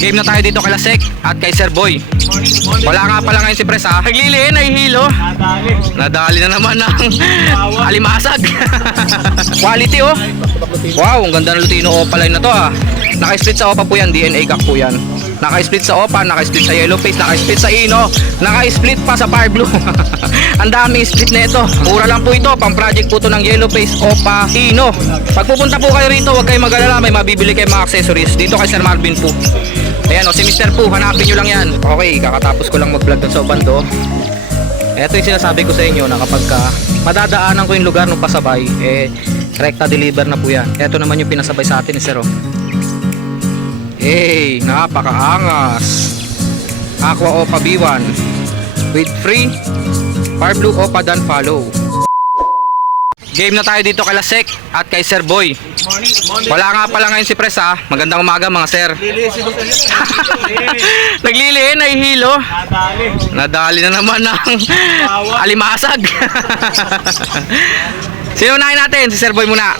Game na tayo dito kay Lasek at kay Sir Boy. Wala nga pala ngayon si Pres ha. Nagliliin, nahihilo. Nadali na naman ng alimasag. Quality oh. Wow, ang ganda ng Lutino Opa line na to ha. Naka-split sa Opa po yan, DNA cock po yan. Naka-split sa Opa, naka-split sa Yellow Face, naka-split sa Ino, naka-split pa sa Fire Blue. Ang daming split na ito. Mura lang po ito, pang project po ito ng Yellow Face, Opa, Ino. Pag pupunta po kayo rito, huwag kayong mag-alala, may mabibili kayong mga accessories. Dito kay Sir Marvin po. Ayan o, si Mr. Po, hanapin nyo lang yan. Okay, kakatapos ko lang mag-vlog doon sa Obando. Ito yung sinasabi ko sa inyo na kapag madadaanan ko yung lugar ng pasabay, rekta deliver na po yan. Ito naman yung pinasabay sa atin ni Sir. Hey, napakaangas. Aqua Opa B1 with free Fire Blue Opa Dan Follow. Game na tayo dito kay Lasek at kay Sir Boy. Wala nga pala ngayon si Pres ha. Magandang umaga mga sir. Nagliliin, nahihilo. Nadali na naman ng alimasag. Sino unahin natin? Si Sir Boy muna.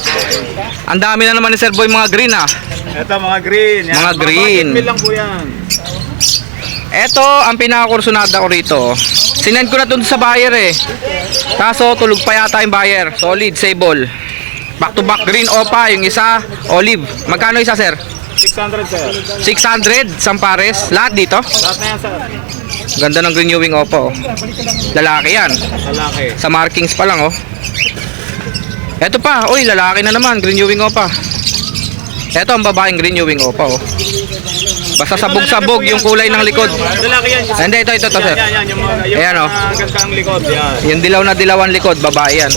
Ang dami na naman ni Sir Boy mga green ha. Ito mga green. Yan. Mga green. Lang po yan. Ito ang pinakakursunada ko rito. Sinend ko na dun sa buyer eh. Kaso tulog pa yata yung buyer. Solid, sable. Back to back green Opa. Yung isa olive. Magkano isa sir? 600 sir. 600 sampares. Lahat dito? Lahat na yan sir. Ganda ng green Ewing Opa oh. Lalaki yan. Lalaki. Sa markings pa lang oh. Ito pa. Uy lalaki na naman. Green Ewing Opa. Ito ang babaeng green Ewing Opa oh. Basta sabog-sabog yung kulay ng likod. Lalaki yan. Hindi, ito sir. Yan, yung ayan o. Gandang likod. Yan. Yung dilaw na dilawan likod, babae yan.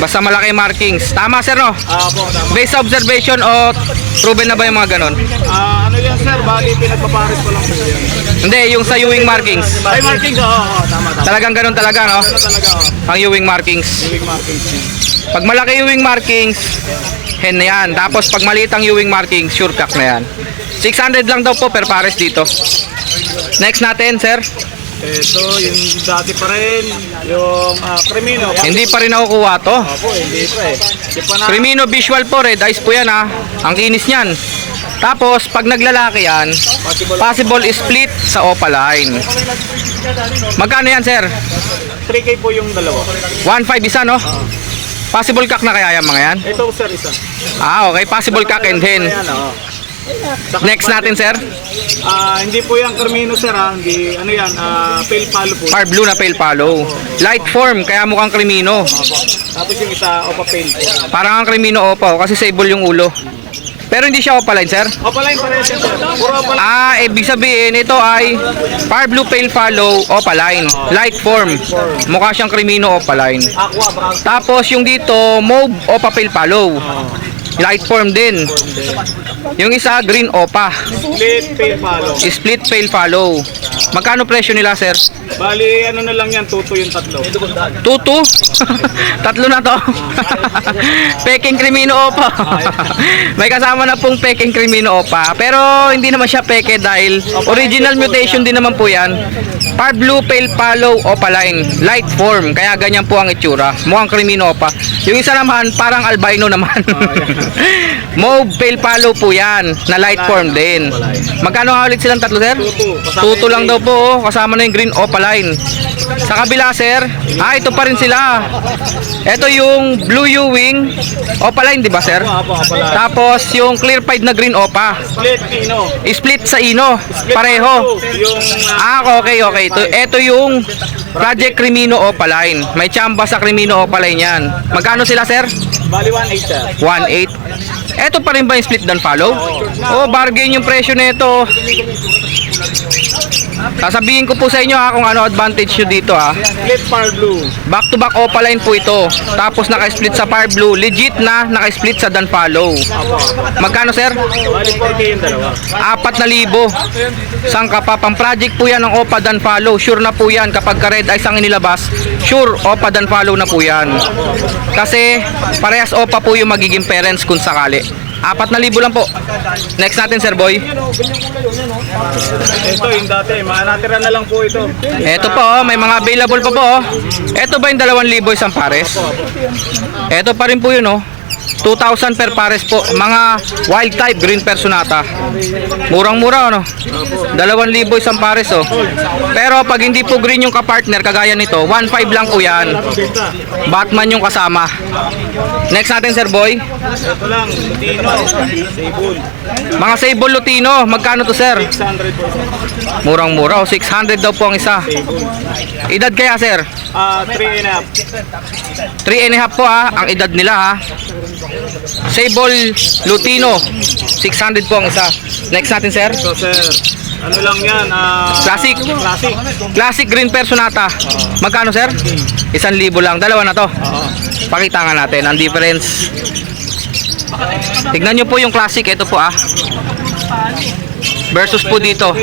Basta malaki markings. Tama sir no? Po, tama. Based sa observation o proven na ba yung mga ganon? Ano yan sir? Bali, pinagpapares ko lang po yan. Hindi, yung sa Ewing markings. Ay, markings, tama. Talagang ganon talaga no? Ano talaga, Ang Ewing markings. Ewing markings. Pag malaki Ewing markings, hen na yan. Tapos pag maliit ang Ewing markings, sure cock na yan. 600 lang daw po per pares dito. Next natin sir. Ito, yung dati pa rin, yung Crimino. Hindi pa rin nakukuha to. Opo, hindi pa eh. Hindi pa na. Crimino visual po, red eyes po yan ha. Ang kinis niyan. Tapos pag naglalaki yan, possible split sa Opa line. Magkano yan sir? 3K po yung dalawa. 1.5 isa no? Possible cock na kaya yan mga yan? Ito sir, isa. Okay, possible cock and hen. Ayan, Next natin sir. Hindi po yung Crimino sir ha. Hindi, ano yan, pale palo po. Fire blue na pale follow. Light form, kaya mukhang Crimino. Tapos yung isa, Opa pale po. Parang ang Crimino Opa kasi sable yung ulo. Pero hindi siya Opa line sir? Opa line pa rin sir. Puro Opa line. Ibig sabihin ito ay Fire blue pale follow Opa line. Light form. Mukha siyang Crimino Opa line. Aqua, brown. Tapos yung dito, mauve Opa pale follow. Light form din. Yung isa, green Opa. Split pale palo. Split pale follow. Magkano presyo nila, sir? Bali, ano na lang yan, tuto yung tatlo. Tutu? Tatlo na to. Peking Crimino Opa. May kasama na pong Peking Crimino Opa. Pero hindi naman siya peke dahil original mutation din naman po yan. Fire blue pale follow Opa line. Light form. Kaya ganyan po ang itsura. Mukhang Crimino Opa. Yung isa naman, parang albino naman. Mauve pale follow po yan. Na light form din. Magkano nga ulit silang tatlo, sir? Tutu lang daw po. Oh. Kasama na yung green Opa line. Sa kabila, sir. Ito pa rin sila. Ito yung blue Ewing Opa line, di ba, sir? Tapos yung clear pied na green Opa. Split Ino. Split sa Ino. Pareho. Yung, Okay. Ito yung Project Crimino Opa line. May chamba sa Crimino Opa line yan. Magkano sila, sir? bali 1.8 sir. 1.8. Eto pa rin ba yung split dan follow? Bargain yung presyo nito. Sasabihin ko po sa inyo kung ano advantage nyo dito Split Fire Blue. Back to back Opa line po ito. Tapos naka-split sa Fire Blue. Legit na naka-split sa Dan Follow. Magkano sir? Bali 4K yung dalawa. 4,000. Saan ka pa? Pang project po yan ng Opa Dan Follow. Sure na po yan kapag ka-red eyes ang inilabas. Sure Opa Dan Follow na po yan. Kasi parehas Opa po yung magiging parents kung sakali. 4,000 lang po. Next natin, Sir Boy. Ito yung dati, natira na lang po ito. Ito po, may mga available pa po. Ito ba yung 2,000 isang pares? Ito pa rin po yun, oh. 2,000 per pares po. Mga wild type green personata. Murang-mura ano. 2,000 isang pares oh. Pero pag hindi po green yung kapartner kagaya nito, 1,500 lang po yan. Batman yung kasama. Next natin Sir Boy. Ito lang, Lutino, Sable. Mga sable Lutino, magkano to sir? 600 po. Murang-mura, 600 daw po ang isa. Edad kaya sir? 3.5. 3.5 po ha, ang edad nila ha. Sable Lutino, 600 po ang isa. Next natin sir? So sir, ano lang yan? Classic. Classic. Classic green personata. Magkano sir? 1,000 lang, dalawa na to. Pakita nga natin ang difference. Tignan nyo po yung classic, ito po ah. Versus po dito.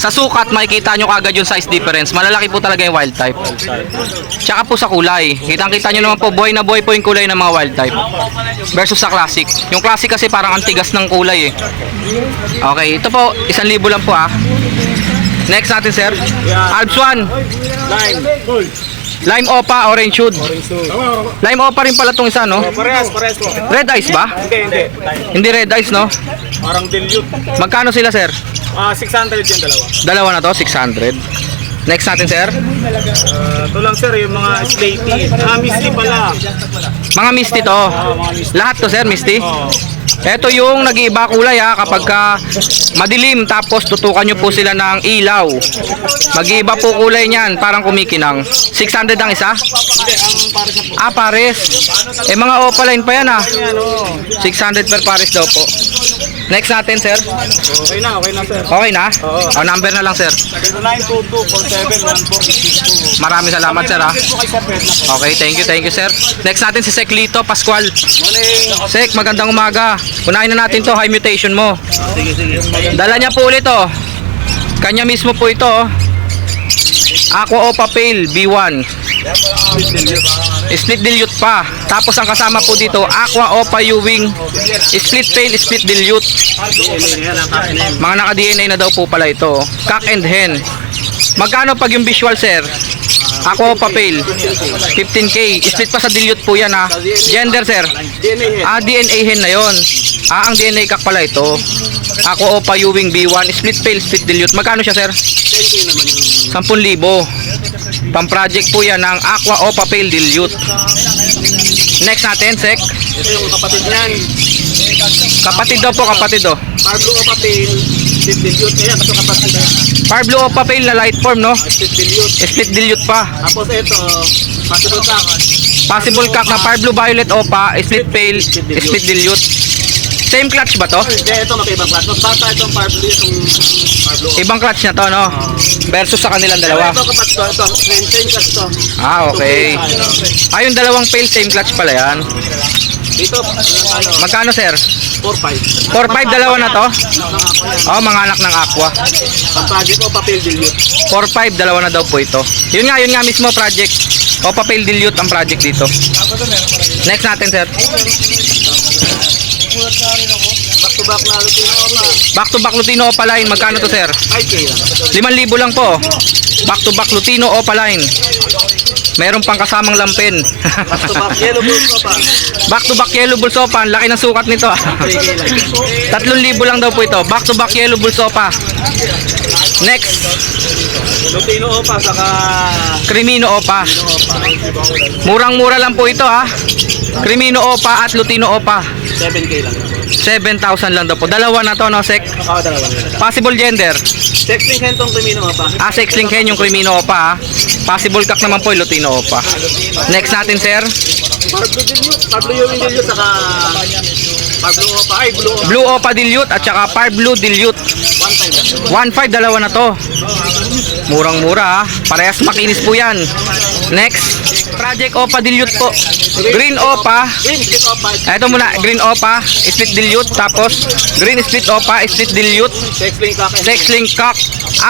Sa sukat makikita nyo kagad yung size difference. Malalaki po talaga yung wild type. Tsaka po sa kulay. Kitang-kita nyo naman po, buhay na buhay po yung kulay ng mga wild type. Versus sa classic. Yung classic kasi parang ang tigas ng kulay eh. Okay, ito po, 1,000 lang po ah. Next natin sir. Alps 1. Lime. Gold. Lime Opa, Orange Hood. Lime Opa rin pala itong isa no? Parehas po. Red Eyes ba? Hindi. Hindi Red Eyes no? Parang dilute. Magkano sila sir? 600 yung dalawa. Dalawa na to, 600. Next natin sir. Ito lang sir, yung mga slaty. Misty pala. Mga Misty to. Mga misty. Lahat to sir, Misty. Oo. Ito yung nag-iiba kulay ha, kapag ka madilim tapos tutukan nyo po sila ng ilaw. Mag-iiba po kulay niyan, parang kumikinang. 600 ang isa? Hindi, ang pares na po. Ah, pares. Eh mga opaline pa yan ha. Yan o. 600 per pares daw po. Next natin sir. Okay na sir. Okay na? Oo. O, number na lang sir. 0922-4714. Maraming salamat sir ha. Po kay Sir Pedro. Okay, thank you sir. Next natin si Sek Lito Pascual. Morning. Sek, magandang umaga. Unahin na natin to, high mutation mo. Dala niya po ulit oh. Kanya mismo po ito oh. Aqua Opa Pale B1. Split dilute pa. Tapos ang kasama po dito, Aqua Opa Ewing Split Pale, Split dilute. Mga naka-DNA na daw po pala ito. Cock and hen. Magkano pag yung visual sir? Aqua Opa Pale 15K. Split pa sa dilute po yan ha. Gender sir? DNA hen na yon. Ang DNA cock pala ito. Aqua Opa Ewing B1 Split Pale, Split dilute. Magkano siya sir? 10,000. Pang project po yan ng Aqua Opa Pale dilute. Next natin, Sek. Ito yung kapatid niyan. Kapatid daw po, kapatid oh. Pablo Opa Pale. Split dilute. Ayan, ito kapatid na yan. Parblo Opa Pale na light form no? Split dilute. Split dilute pa. Tapos ito, possible cock. Possible cock na Parblo Violet Opa, Split Pale, Split dilute. Same clutch ba to? Hindi, ito magkaibang class. Mas bata itong Pablo, itong Pablo Opa. Ibang clutch na to no? Versus sa kanilang dalawa. Ito kapatid ko, ito. Same class ito. Okay. Yung dalawang Pale same clutch pala yan. Dito, ano, Magkano sir? 4-5. 4-5 dalawa na to? Oh, mga anak ng Aqua. Ang project ko, papel dilute. 4-5 dalawa na daw po ito. Yun nga mismo project. Opa Pale dilute ang project dito. Next natin sir. Back to back na Lutino Opa. Back to back Lutino Opa line. Magkano to sir? 5K lang. 5,000 lang po. Back to back Lutino Opa line. Meron pang kasamang lampin. Back to back yellow bulls Opa. Back to back yellow bulls Opa. Ang laki ng sukat nito. 3K lang. 3,000 lang daw po ito. Back to back yellow bulls Opa. Next, Lutino Opa, saka Crimino Opa. Opa. Murang-mura lang po ito ha. Crimino Opa at Lutino Opa. 7K lang. 7,000 lang daw po. Dalawa na to no, Sek? Oo, dalawa. Possible gender. Sexting hen tong Crimino Opa. Sex-link hen yung Crimino Opa ha. Possible cock naman po yung Lutino Opa. Next natin sir. Pablo dilute. Pablo Ewing dilute, saka Pablo Opa. Ay, Blue Opa. Blue Opa dilute at saka Parblo dilute. 1 time. 1,500 dalawa na to. Murang-mura ha. Parehas makinis po yan. Next, Project Opa dilute po. Green Opa. Green split Opa. Ito muna, Green Opa, split dilute. Tapos, Green split Opa, split dilute. Sexting cock. Sex-link cock.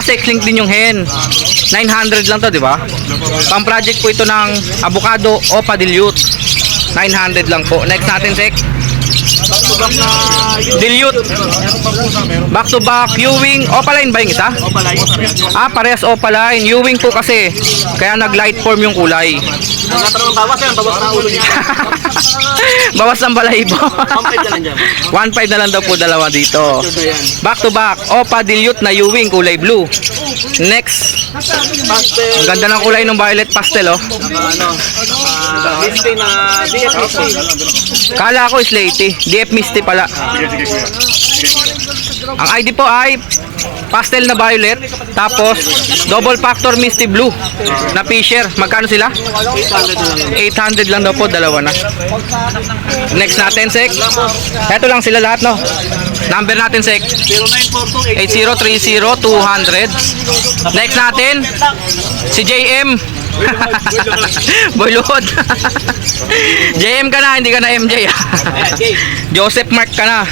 Sex-link din yung hen. 900 lang to, di ba? Pang project po ito ng Avocado Opa dilute. 900 lang po. Next natin, Sek. back na yung Dilute. Back to back, Ewing. Opaline ba yung isa? Opaline. Ah, parehas opaline. Ewing po kasi. Kaya nag-light form yung kulay. Kung natanong ang bawas yan, bawas na ulo niya. Bawas ng balahibo. 1.5 na lang dyan. 1.5 na lang daw po dalawa dito. Sure na yan. Back to back, Opa Dilute na Ewing, kulay blue. Next, Pastel. ang ganda ng kulay ng violet pastel oh. Misty na DF Misty. Kala ko Slaty, DF Misty pala. Ang ID po ay pastel na violet, tapos double factor Misty blue na Fisher. Magkano sila? 800 na lang yan. 800 lang daw po, dalawa na. Next natin, Sek. Eto lang sila lahat, no? Number natin, Sek. 0942 8030-200. Next natin, si JM. Boy Luhod. JM ka na, hindi ka na MJ. Joseph Mark ka na.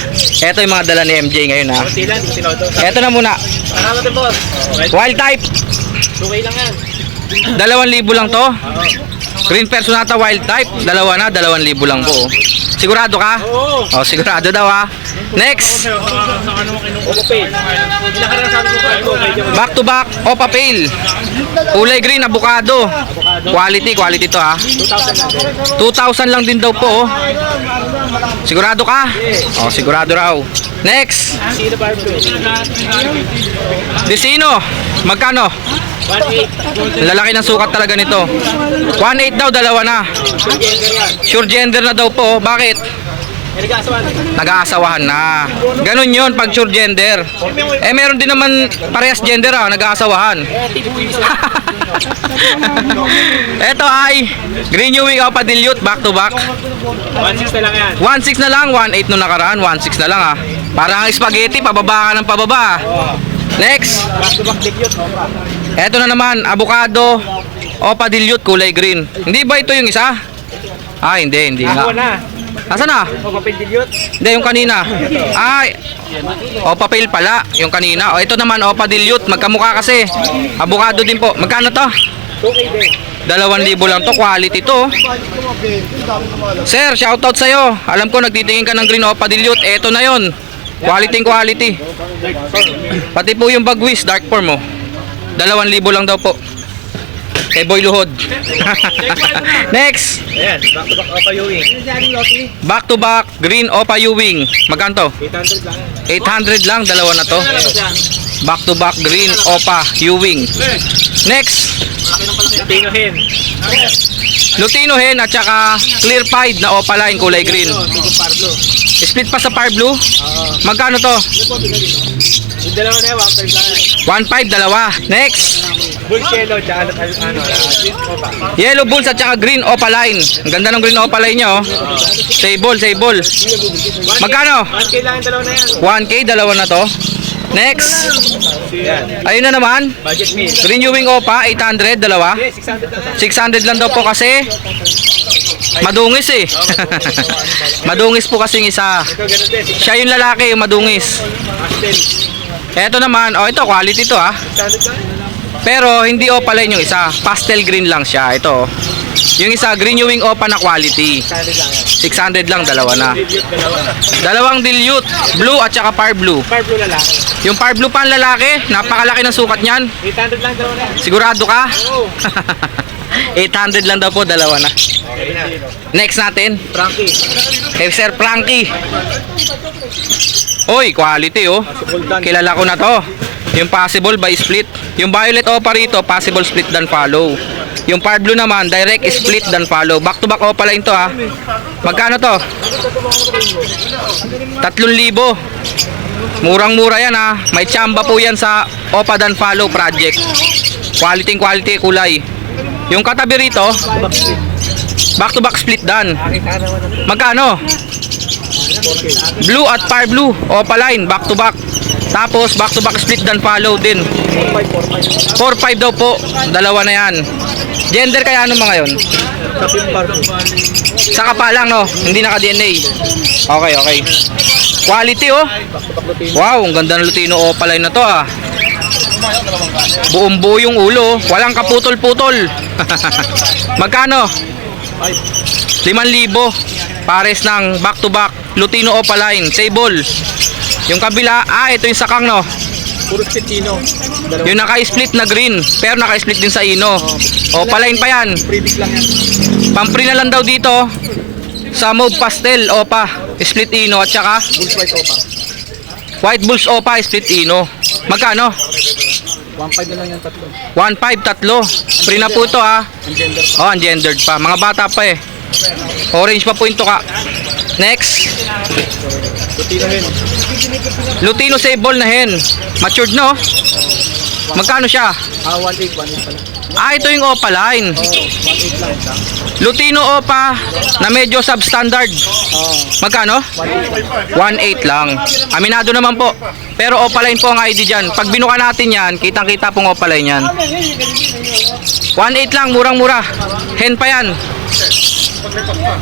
Eto yung mga dala ni MJ ngayon, ha. Eto na muna. Salamat din, boss. Wild type. 2K lang yan. 2,000 lang to. Green Personata wild type, dalawa na, 2,000 lang po. Sigurado ka? Oo. Oh, sigurado daw ha. Next, Okay. back to back, Opa Pale. Kulay green, avocado. Quality to ha. 2,000 lang din daw po. Oh. Sigurado ka? Oh, sigurado raw. Next, Sino ba ito? Desino. Magkano? 1.8. Lalaki ng sukat talaga nito. 1.8 daw, dalawa na. Sure gender na daw po. Bakit? Nag-aasawahan na. Ganun yun pag sure gender. Eh meron din naman parehas gender ah, nag-aasawahan. Ito ay Green Ewing Opa Dilute, back to back. 1.6 na lang yan. 1.6 na lang, 1.8 nung nakaraan, 1.6 na lang ah. Parang spaghetti, pababa ka ng pababa. Next, Back to back dilute. eto na naman, avocado Opa Dilute, kulay green. Hindi ba ito yung isa? Ah, hindi nga. Nakakuha na. Nasaan na? O papel dilute. Hindi, yung kanina. Ay, Opa Pale pala, yung kanina. O, ito naman, Opa Dilute, magkamukha kasi. Avocado din po. Magkano to? 2K din. 2,000 lang to, quality to. Sir, shoutout sa'yo. Alam ko, nagtitingin ka ng Green Opa Dilute. Ito na yon. Quality. Pati po yung bagwis, dark form mo. 2,000 lang daw po. Kay Boy Luhod. Next, Ayan, back to back Opa Ewing. back to back, Green Opa Ewing. Magkano to? 800 lang 800 lang, yan. dalawa na to. Back to back, Green Opa Ewing. Next, Tino Hen. Lutino Hen at saka Clear Pied na Opaline, kulay green. Pablo. Split pa sa Par Blue. Magkano to? Yung dalawa na yan, 1.5 lang yan. 1.5, dalawa. Next, Bull Yellow, tsaka Green Opa. Yellow Bulls at saka Green Opaline. Ang ganda ng Green Opaline niya oh. Sable. Magkano? 1K lang yung dalawa na yan. 1K, dalawa na to. Next, Yan. ayun na naman. Budget meal. Green Ewing Opa, 800, dalawa. Okay, 600 600 lang. lang daw po kasi madungis eh. Madungis po kasing isa. Ito, ganun din. Siya yung lalaki, yung madungis. Pastel. Eto naman, oh ito, quality to ah. 600 lang. Pero hindi opaline yung isa. Pastel green lang siya. Ito. Yung isa, Green Ewing Opa na quality. 600 lang 600 lang, yan. dalawa na. Dilute, dalawa. Dalawang dilute, blue at saka par blue. Pablo lalaki. Yung par blue pa ang lalaki, napakalaki ng sukat niyan. 800 lang dalawa na yan. Sigurado ka? Oo. 800 lang daw po, dalawa na. Okay na. Next natin, Frankie. kay Sir Frankie. Oy, quality oh. Kilala ko na to. Yung possible by split. Yung violet opa rito, possible split dan follow. Yung par blue naman, direct split dan follow. Back to back opa line to ha. Magkano to? 3,000. Murang-mura yan ha. May tsamba po yan sa opa dan follow project. Quality kulay. Yung katabi rito, back to back split dan. Magkano? Blue at par blue, opa line, back to back. Tapos back to back split dan follow din. 4-5 daw po, dalawa na yan. Gender kaya ano mga yon? Saka pa lang no, hindi naka-DNA. Okay. Quality oh. Wow, ang ganda ng Lutino opa line na to ah. Buong buo yung ulo, walang kaputol-putol. Magkano? 5,000. Pares ng back to back Lutino Opaline, sable. Yung kabila, ito yung sakang, no? Puro split Ino. Dalawa. Yung naka-split na green, pero naka-split din sa Ino. Opaline pa yan. Previous lang yan. Pampri na lang daw dito sa mauve pastel Opa, split Ino at saka Bulls white opa. white bulls Opa, split Ino. Magkano? 1.5 na lang yung tatlo. 1.5 tatlo. Free na po ito ha. Ang gender. Oh, ungendered pa. Mga bata pa eh. Orange pa po yung tuka. Next, Lutino hen. Lutino sable na hen. Matured no? Magkano siya? 1.8 pala. Ito yung Opaline. 1.8 lang siya. Lutino Opa na medyo substandard. Magkano? 1.8 lang. Aminado naman po. Pero Opaline po ang ID dyan. Pag binuka natin yan, kitang-kita pong Opaline yan. 1.8 lang, murang-mura. Hen pa yan.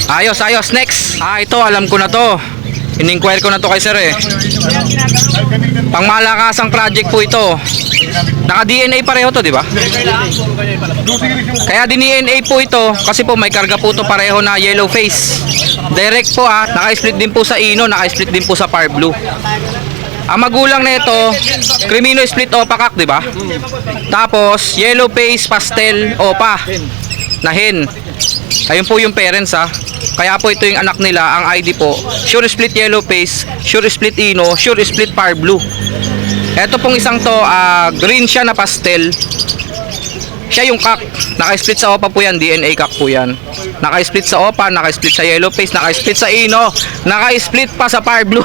Ayos, ayos. Next. Ito, alam ko na to. In-inquire ko na to kay sir eh. Pangmalakasang project po ito. Naka-DNA pareho to, di ba? Kaya din-DNA po ito kasi po may karga po to pareho na yellow face. Direct po naka-split din po sa Ino, naka-split din po sa Par Blue. Ang magulang na ito, Crimino split Opa kak, di ba? Tapos yellow face pastel Opa na hen. Ayun po yung parents Kaya po ito yung anak nila, ang ID po. Sure split yellow face, sure split Ino, sure split Par Blue. Ito pong isang to, green siya na pastel. Siya yung kak. Naka-split sa Opa po yan, DNA kak po yan. Naka-split sa Opa, naka-split sa yellow face, naka-split sa Ino, naka-split pa sa Par Blue.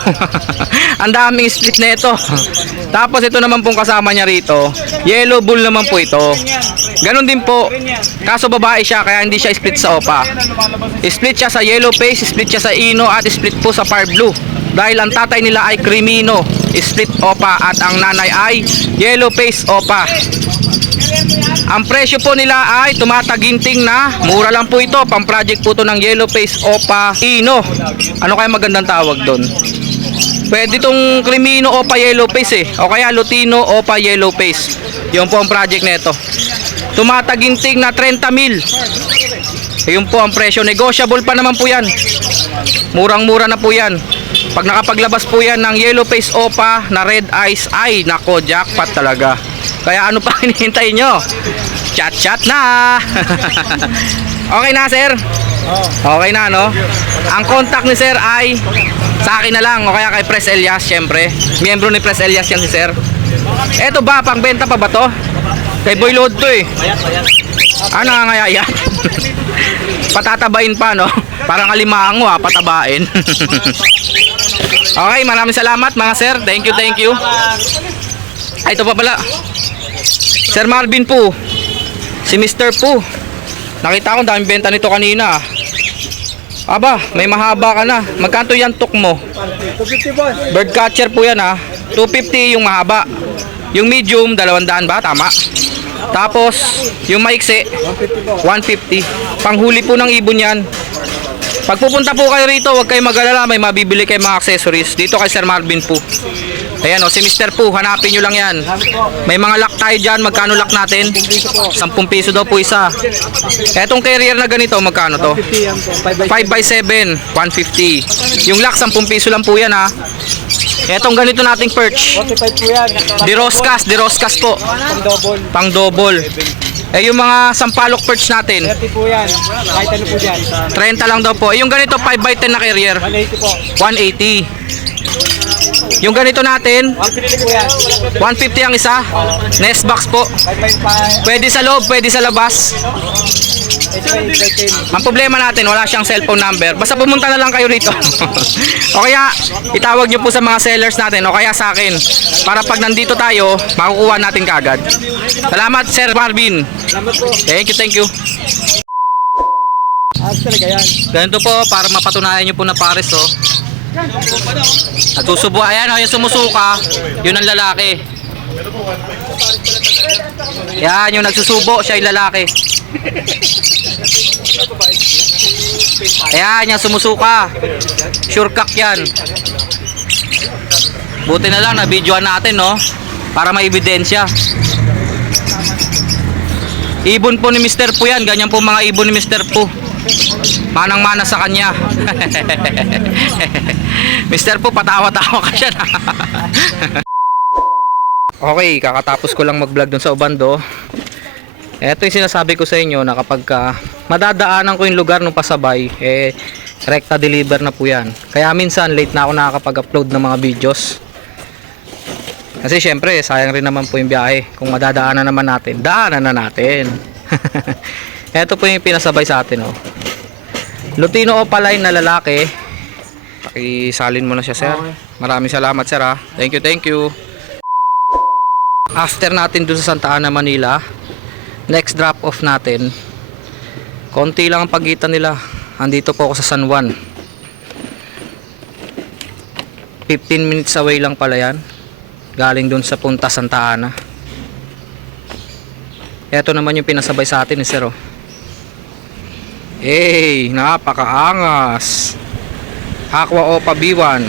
Ang daming split na ito. Tapos ito naman pong kasama niya rito, yellow bull naman po ito. Ganon din po. Kaso babae siya, kaya hindi siya split sa Opa. Split siya sa yellow face, split siya sa Ino, at split po sa Par Blue. Dahil ang tatay nila ay Crimino, split Opa, at ang nanay ay yellow face Opa. Ang presyo po nila ay tumataginting na mura lang po ito. Pang project po ito ng yellow face Opa Ino. Ano kaya magandang tawag doon? Pwede itong Crimino Opa yellow face o kaya Lutino Opa yellow face. Yun po ang project nito. Tumataginting na 30 mil. Yun po ang presyo. Negotiable pa naman po yan. Murang-mura na po yan. Pag nakapaglabas po yan ng yellow face Opa na red eyes, ay nako, jackpot talaga. Kaya ano pa hinihintay nyo? Chat na. Okay na sir? Okay na no? Ang contact ni sir ay sa akin na lang o kaya kay Pres Elias, syempre. Miyembro ni Pres Elias yan si sir. Eto ba, pang benta pa ba to? Kay Boy Load to eh. Ano nga ngayaya? Patatabain pa no? Parang alimango patabain. Okay, maraming salamat mga sir. Thank you. Ay, ito pa pala. Sir Marvin po. Si Mr. Po. Nakita ko daming benta nito kanina. Aba, may mahaba ka na. Magkanto yan tuk mo? 250 Bird catcher po yan 250 yung mahaba. Yung medium 200 ba? Tama. Tapos yung maiksi 150. Panghuli po ng ibon yan. Pag pupunta po kayo rito, huwag kayong mag-alala, may mabibili kayong mga accessories dito kay Sir Marvin po. Ayan si Mr. Po, hanapin nyo lang yan. May mga lock tayo dyan, magkano lock natin? 10 piso daw po isa. Etong carrier na ganito, magkano to? 5x7, 150. Yung lock 10 piso lang po yan Etong ganito nating perch. 45 po yan. Diroscas po. Pang double. Yung mga sampalok perch natin. 30 po yan. Kahit ano po dyan. 30 lang daw po. Yung ganito 5x10 na carrier. 180 po. 180. Yung ganito natin, 150 po yan. 150 ang isa. Nest box po. 5.5. Pwede sa loob, pwede sa labas. Ang problema natin, wala siyang cellphone number. Basta pumunta na lang kayo rito. O kaya, itawag nyo po sa mga sellers natin o kaya sa akin. Para pag nandito tayo, makukuha natin kagad. Salamat, Sir Marvin. Salamat po. Thank you. Talaga yan. Ganito po, para mapatunayan nyo po na pares Nagsusubo, ayan yung sumusuka, yun ang lalaki. Yan, yung nagsusubo, siya yung lalaki. Ayan, yung sumusuka. Sure cock yan. Buti na lang, na-videoan natin, para may ebidensya. Ibon po ni Mr. Po yan, ganyan po mga ibon ni Mr. Po. Manang-mana sa kanya. Mister po, patawa-tawa ka siya na. Okay, kakatapos ko lang mag-vlog dun sa Obando. Ito yung sinasabi ko sa inyo na kapag madadaanan ko yung lugar ng pasabay, rekta deliver na po yan. Kaya minsan late na ako nakakapag-upload ng mga videos. Kasi syempre, sayang rin naman po yung biyahe. Kung madadaanan naman natin, daanan na natin. Ito po yung pinasabay sa atin, oh. Lutino Opaline na lalaki. Pakisalin mo na siya, sir. Maraming salamat, sir, ha. Thank you, thank you. After natin dun sa Santa Ana, Manila, next drop off natin, konti lang ang pagitan nila. Andito po ako sa San Juan. 15 minutes away lang pala yan. Galing dun sa punta Santa Ana. Ito naman yung pinasabay sa atin, sir, oh. Hey, napakaangas. Aqua Opa B1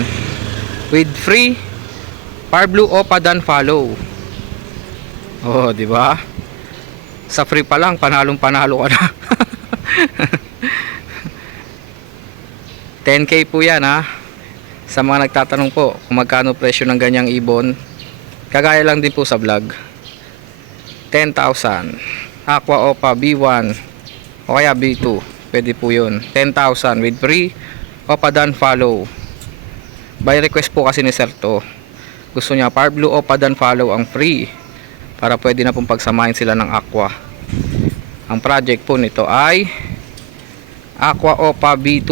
with free Parblu Opa Dan follow. Oh, di ba? Sa free pa lang, panalong-panalo ka na. 10k po yan, ha. Sa mga nagtatanong po kung magkano presyo ng ganyang ibon, kagaya lang din po sa vlog. 10,000 Aqua Opa B1 o kaya B2, pwede po yun. 10,000 with free Opa Dan follow. By request po kasi ni Sir to. Gusto niya Parblu Opa Dan follow ang free, para pwede na pong pagsamahin sila ng Aqua. Ang project po nito ay Aqua Opa B2.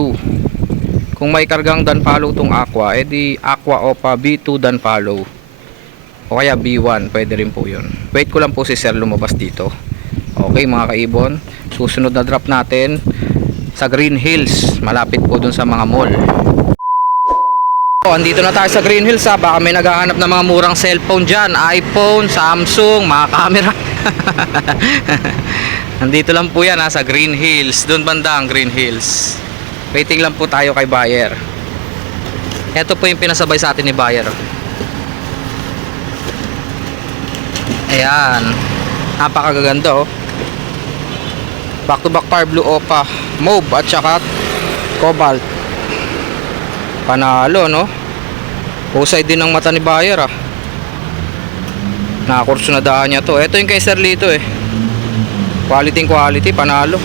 Kung may kargang Dan follow tong Aqua, edi Aqua Opa B2 Dan follow o kaya B1, pwede rin po yun. Wait ko lang po si Sir lumabas dito. Okay mga kaibon, susunod na drop natin sa Green Hills, malapit po dun sa mga mall. Andito na tayo sa Green Hills, ha. Baka may naghahanap ng mga murang cellphone dyan, iPhone, Samsung, mga camera. Andito lang po yan, ha, sa Green Hills. Doon banda ang Green Hills. Waiting lang po tayo kay buyer. Ito po yung pinasabay sa atin ni buyer. Ayan, napakaganda, oh. Back to back Parblu Opa Mauve at saka Cobalt. Panalo, no? Husay din ng mata ni buyer, ah. Nakakurso na daan niya to. Ito yung kay Sir Lito, eh. Quality, panalo.